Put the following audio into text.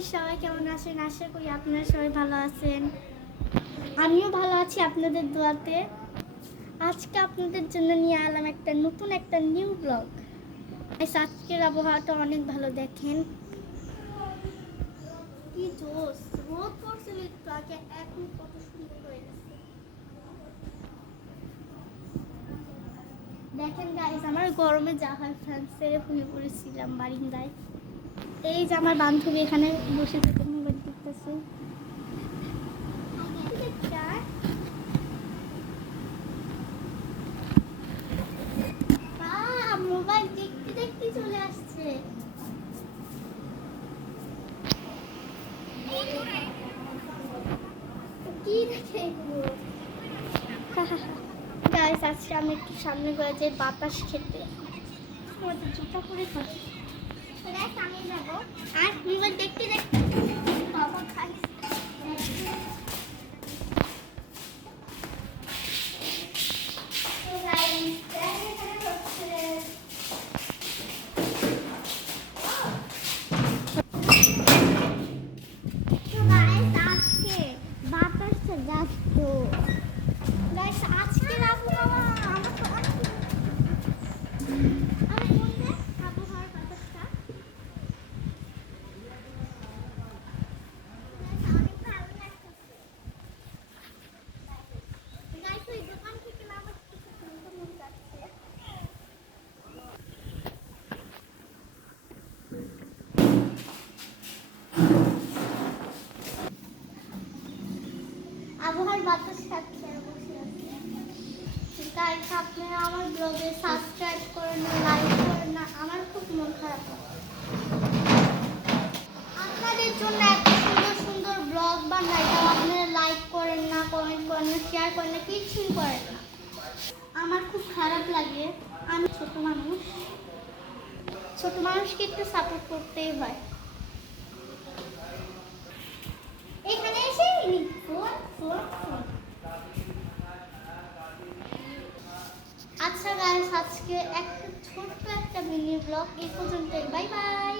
Guys, সবাই কেমন আছেন? আশা করি আপনারা সবাই ভালো আছেন। আমিও ভালো আছি আপনাদের দোয়াতে। আজকে আপনাদের জন্য নিয়ে এলাম একটা নিউ ব্লগ। আজকের আবহাওয়াটা অনেক ভালো, দেখেন কি জোস। রোদ পড়ছিল একটু আগে, এখন কত সুন্দর হয়ে গেছে। দেখেন গাইস, আমার গরমে যা হয় ফ্যান ছেড়ে ঘুমিয়ে পড়েছিলাম বারিন্দায়। এই যে আমার বান্ধবী এখানে বসে থেকে মোবাইল দেখতেছে। মোবাইল দেখতে দেখতে চলে আসছে। কি দেখে এগুলো? গাইস, আজকে আমি একটু সামনে করে যাই বাতাস খেতে। আমাদের জুতা পরে থাকি। আমি যাবো আর মোবাইল দেখতে দেখতে বাবা খাই। আজকের আবহাওয়া আমার তো অনেক আবহাওয়ার বাতাসটা অনেক ভালো লাগতেছে। গাইস, ওই দোকান থেকে না আমার কিছু কিনতে মন চাচ্ছে। আবহাওয়ার বাতাস খাচ্ছে আর বসে আছি। গাইস, আপনারা আমার ব্লগে সাবস্ক্রাইব করেন না, লাইক করেন না, আমার খুব মন খারাপ হয়। আপনাদের জন্য এত সুন্দর সুন্দর ব্লগ বানাই, তাও আপনারা লাইক করেন না, কমেন্ট করেন না, শেয়ার করেন না, কিছুই করেন না। আমার খুব খারাপ লাগে। আমি ছোট মানুষ, ছোট মানুষকে একটু সাপোর্ট করতেই হয়। এখানে এসে ফোন ফোন ফোন। আচ্ছা গাইস, আজকে ছোট্ট একটা মিনি ব্লগ এই পর্যন্তই। Bye bye.